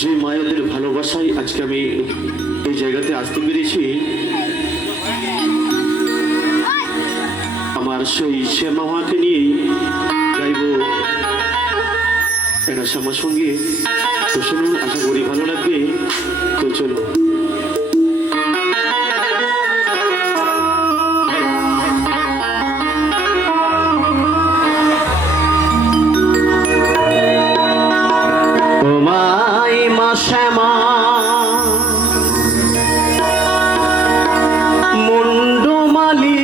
যে মায়েদের ভালোবাসায় আজকে আমি এই জায়গাতে আসতে পেরেছি, আমার সেই শ্যামা মাকে নিয়ে গাইব একটা শ্যামার সঙ্গে। তো শুনুন, আশা করি ভালো লাগবে। তো চলো। শ্যামা মুন্ডমালি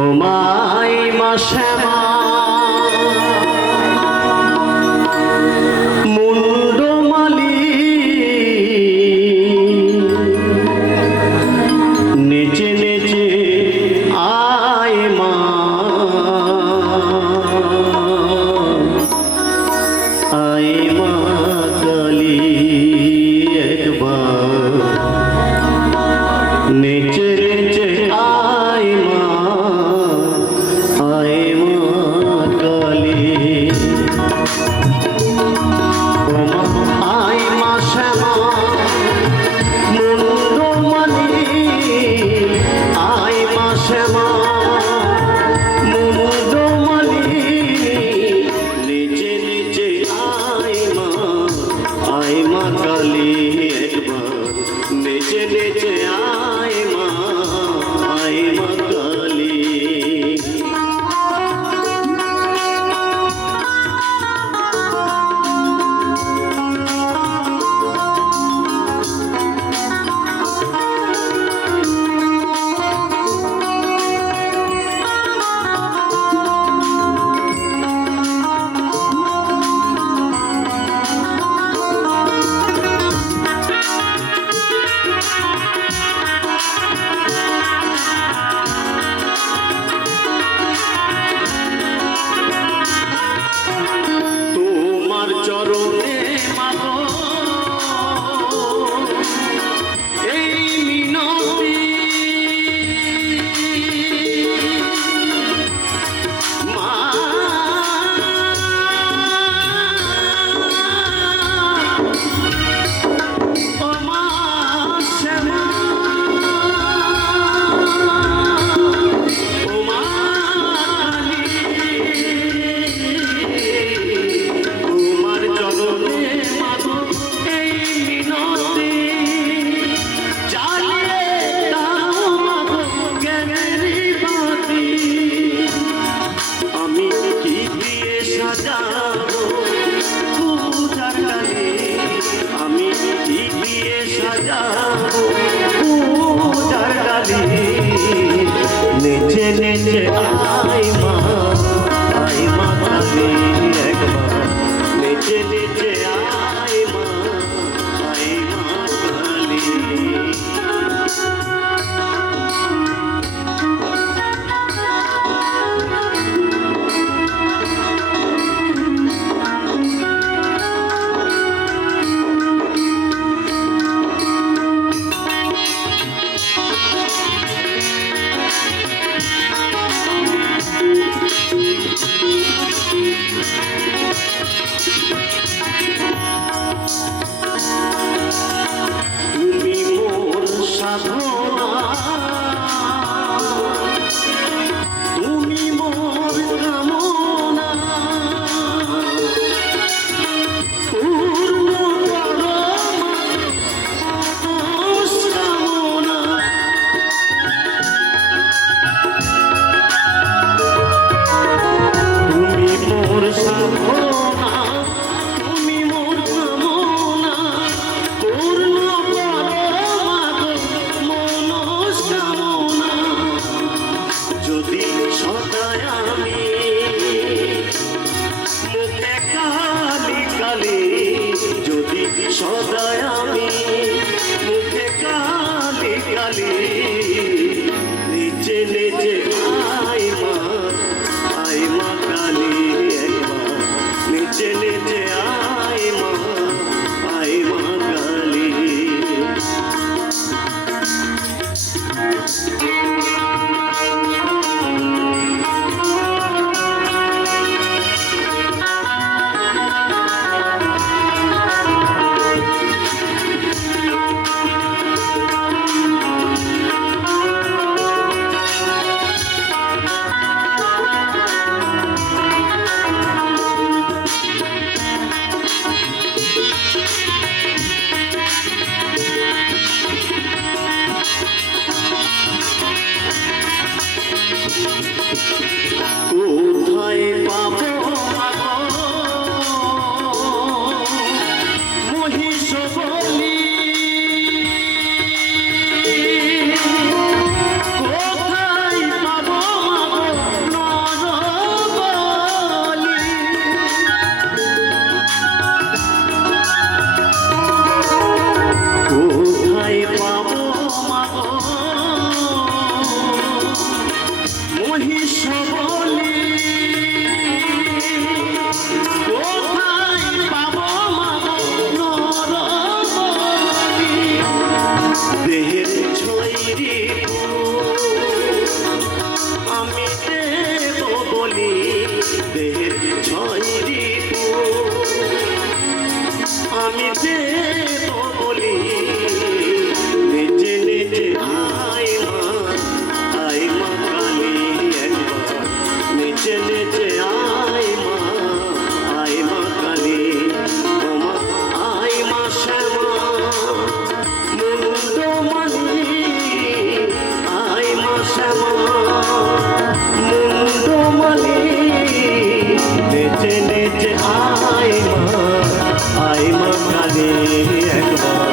ও মাই মা শ্যামা শ্যামা মুন্ডমালি নেচে নেচে আয় মা কালী একবার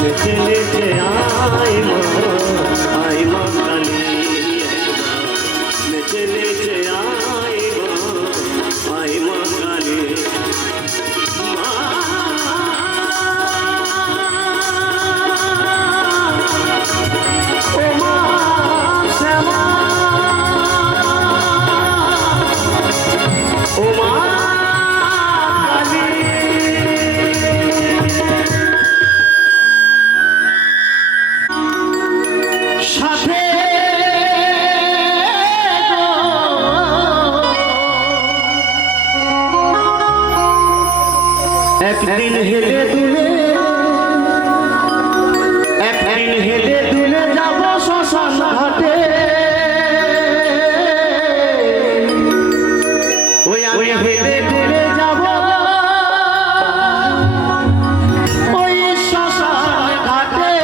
নেচে নেচে আয় মা কালী একবার নেচে নেচে আয় মা কালী সাথে একদিন হেলে দুলে যাব শ্মশান ঘাটে ওই আমি হেলে দুলে যাব ওই শ্মশান ঘাটে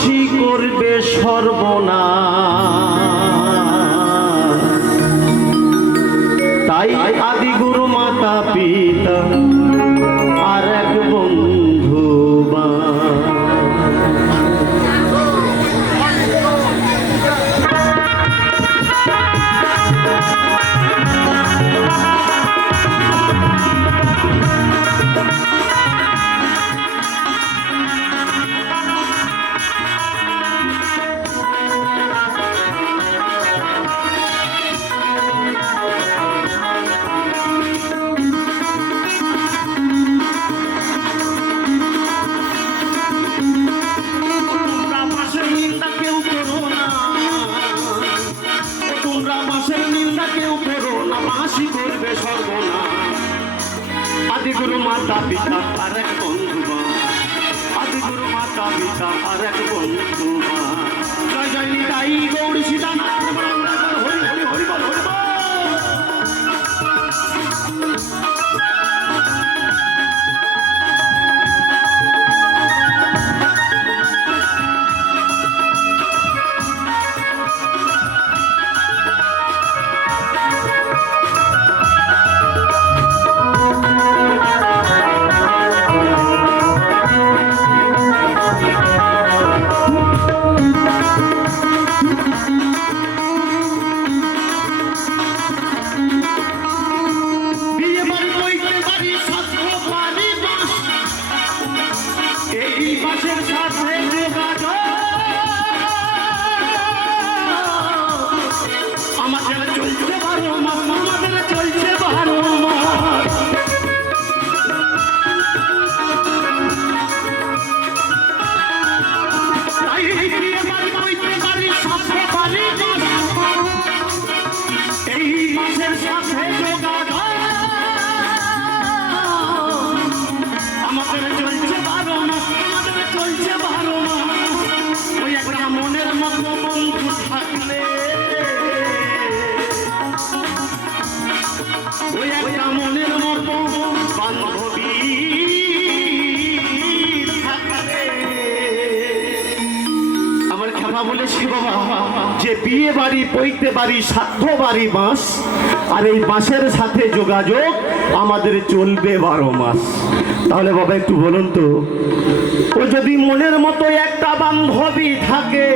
মাসি করবে সর্বনাশ। তাই আদি গুরু মাতা পিতা আর এক বন্ধু বা আদি গুরু মাতা পিতা আর এক বন্ধু আদি গুরু মাতা পিতা আর এক বন্ধু জয় জয় নিতাই গৌর সীতানাথ হরি হরি হরি বল হরি বল। বলেছি বাবা যে বিয়ে বাড়ি পৈতে বাড়ি সাধ্য বাড়ি বাঁশ আর এই বাঁশের সাথে যোগাযোগ আমাদের চলবে 12 মাস। তাহলে বাবা একটু বলুন তো, ও যদি মনের মতো একটা বান্ধবী থাকে,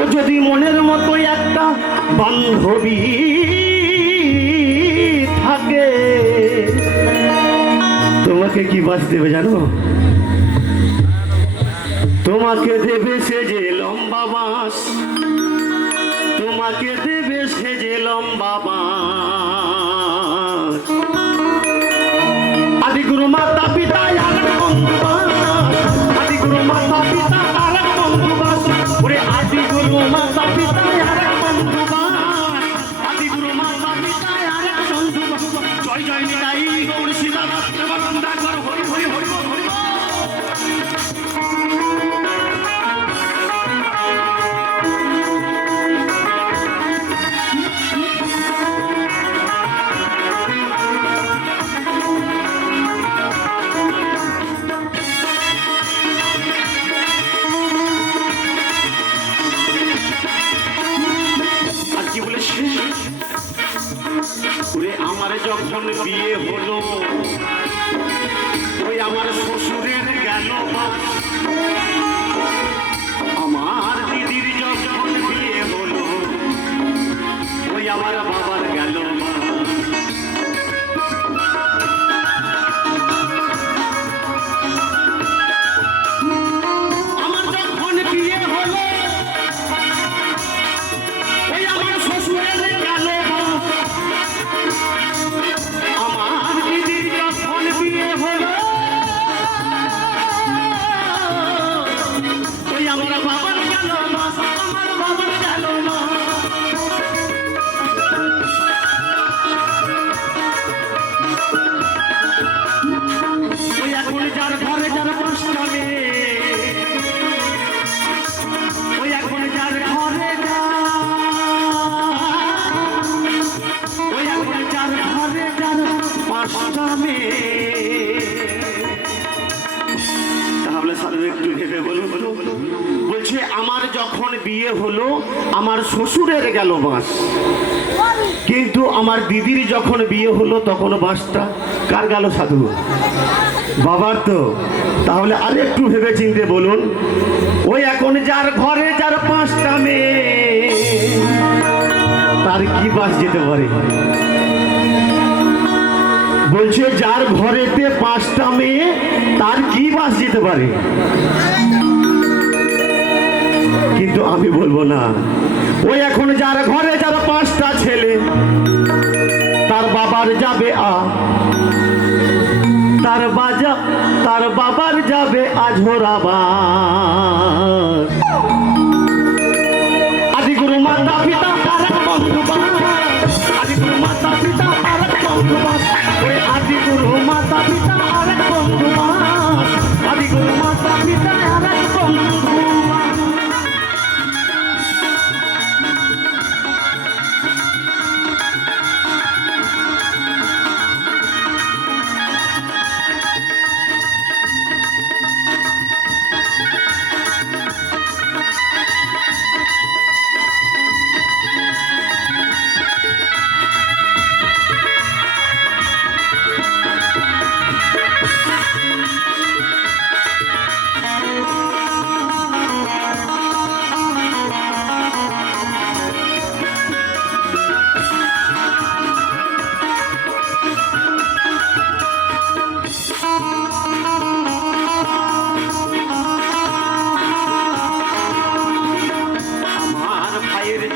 ও যদি মনের মতো একটা বান্ধবী থাকে, তোমাকে কি বাস দেবে জানো? তোমাকে দেবে সে যে লম্বা বাঁশ, তোমাকে দেবে সে যে লম্বা বাঁশ। আদি গুরু মাতা পিতা আর এক বন্ধু বাঁশ, আদি গুরু মাতা পিতা আর এক বন্ধু বাঁশ, ওরে আদি গুরু মাতা পিতা আর এক বন্ধু বাঁশ, আদি গুরু মাতা পিতা আর এক বন্ধু বাঁশ। জয় জয় নিতাই গৌর সীতানাথ বন্দা কর হরি হরি হরি বল হরি বল। একটু ভেবে বলুন তো। বলছে আমার যখন বিয়ে হলো আমার শ্বশুরের গেল বাঁশ, কিন্তু আমার দিদির যখন বিয়ে হলো তখন বাঁশটা কার গেল সাধু? বাবার তো। তাহলে আর একটু ভেবে চিনতে বলুন, ওই এখন যার ঘরে যার 5টা মেয়ে তার কি বাঁশ যেতে পারে? বলছে যার ঘরেতে 5টা মেয়ে তার কি বাঁশ যেতে পারে? কিন্তু আমি বলবো না, ওই এখন যার ঘরে যার 5টা ছেলে তার বাবার যাবে তার বাবার যাবে আঝোরাবার। আদিগুরু মাতা পিতা তারক বন্ধুবাস, আদিগুরু মাতা পিতা তারক বন্ধুবাস, ওই আদিগুরু মাতা পিতা তারক বন্ধুবাস, আদিগুরু মাতা পিতা তারক বন্ধুবাস।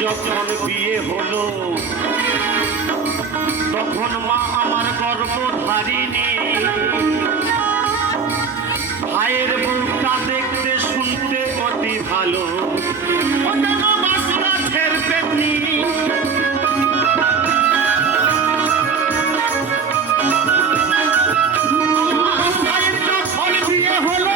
যখন বিয়ে হলো তখন মা আমার গর্ভধারিণী, ভাইয়ের মুখটা দেখতে শুনতে অতি ভালো, গাছের পেতনি। ভাইয়ের যখন বিয়ে হলো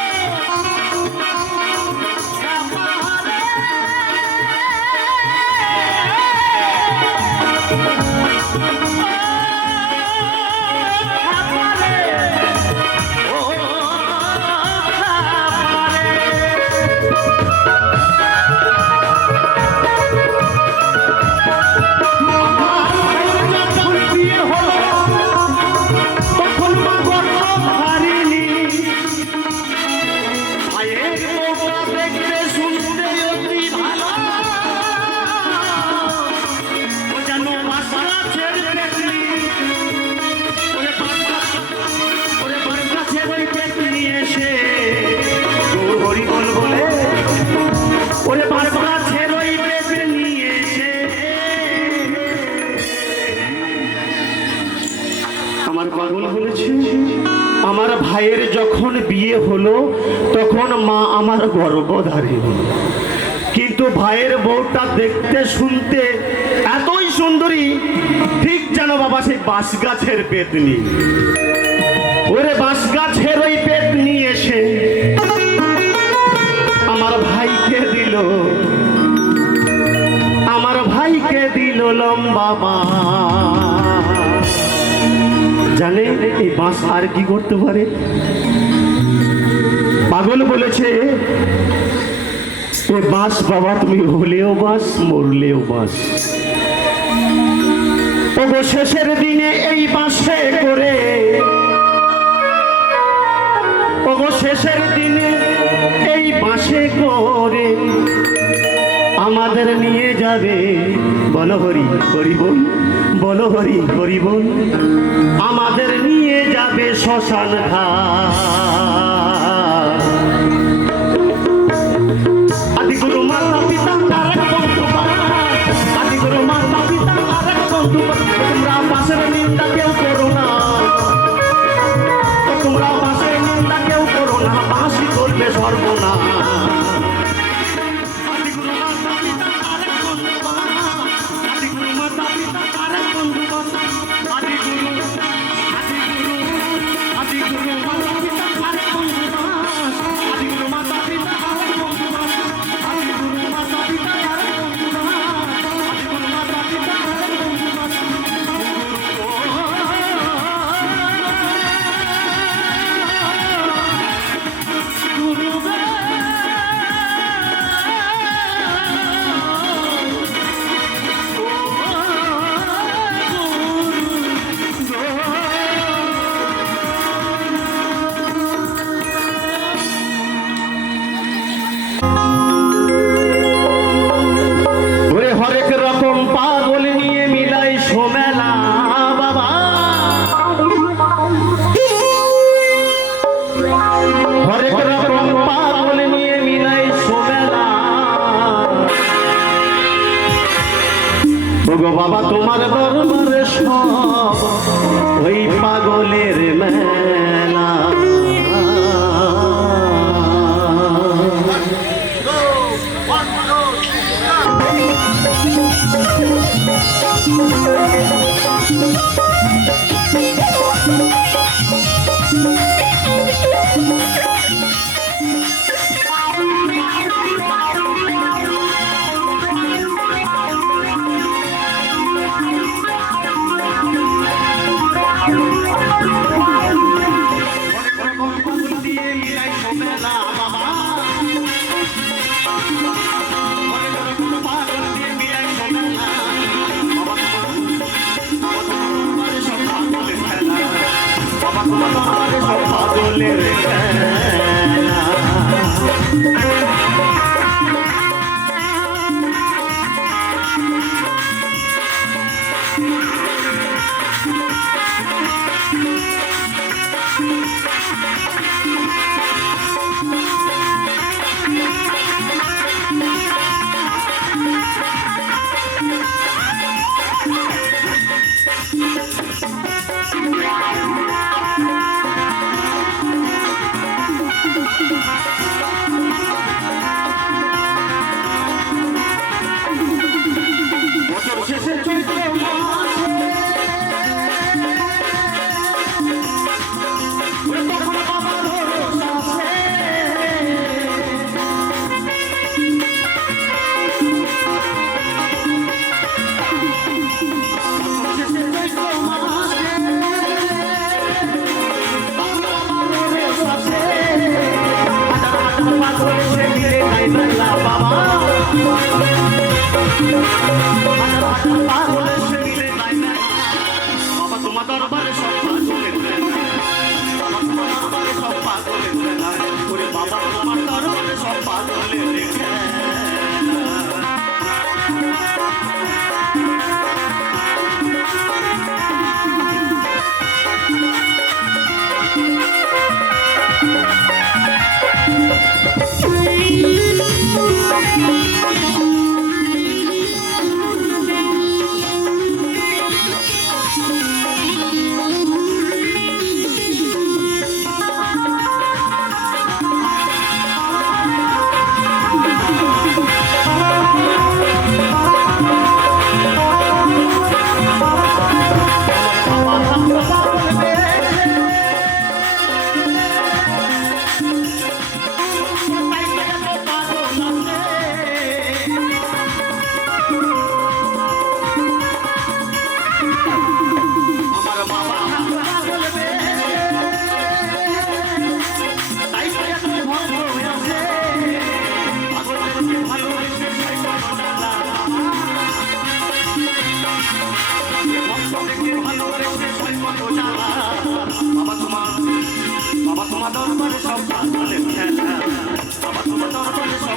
আমার ভাইয়ের যখন বিয়ে হলো তখন মা আমার গর্ভধারিণী, কিন্তু ভাইয়ের বউটা দেখতে শুনতে এতই সুন্দরী ঠিক যেন বাবা সেই বাঁশ গাছের পেতনি। ওরে বাঁশ গাছের ওই পেতনি এসে আমার ভাইকে দিল লম্বা বাঁশ। জানে এই বাঁশ আর কি করতে পারে? পাগল বলেছে এ বাঁশ বাবা তুমি হলেও বাঁশ মরলেও বাঁশ। ওগো শেষের দিনে এই বাঁশে করে, ওগো শেষের দিনে এই বাঁশে করে আমাদের নিয়ে যাবে, বলো হরি হরি বল, বলো হরি হরি বল, আমাদের নিয়ে যাবে শ্মশান ঘাট। আদিগুরু মাতা পিতা তারক বন্ধুবাস, আদিগুরু মাতা পিতা তারক বন্ধুবাস, তোমরা বাঁশের নিন্দা কেউ করো না, তোমরা বাঁশের নিন্দা কেউ করো না, বাঁশি করবে সর্বনাশ। Guru মেলা বাবা মনে করো কোনো পাগল দিয়ে বিয়ে মেলা বাবা তোমার সব পাগলের খেলা বাবা তোমার সব পাগলের খেলা বছর শেষে চৈত্র মাসে তখন বাবার ভরসা শেষে চৈত্র মাসে তখন বাবার ভরসা হাজার হাজার পাগল সে মিলে গাই মেলা বাবা বাবা তোমার দরবারে সব পাগলের মেলা বাবা তোমার দরবারে সব পাগলের মেলা ওরে বাবা তোমার দরবারে সব পাগলের খেলা বাবা তোমার দরবারে সব পাগলের খেলা বাবা তোমার দরবারে সব পাগলের খেলা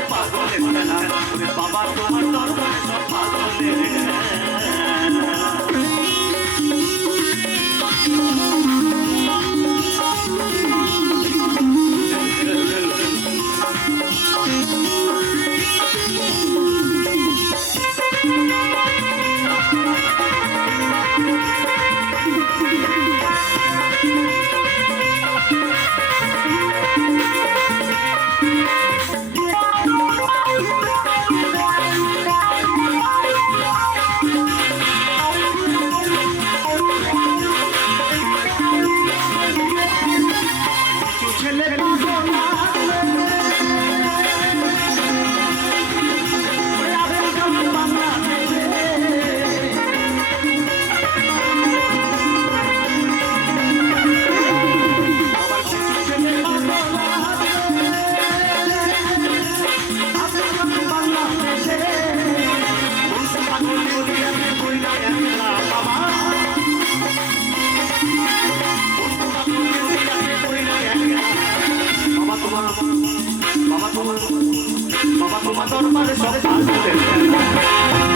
বাবা তোমার দরবারে সব পাগলের খেলা বাবা তোমার দরবারে সব পাগলের খেলা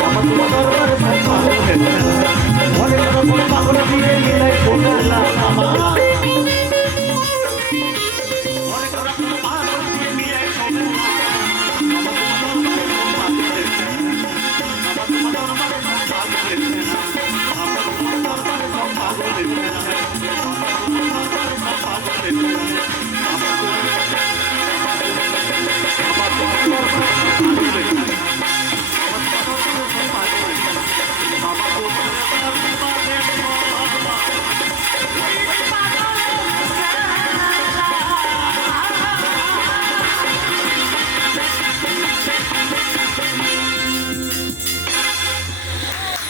বাবা তোমার দরবারে সব পাগলের খেলা মনে করো কোনো পাগল দিয়ে মিলাই বাবা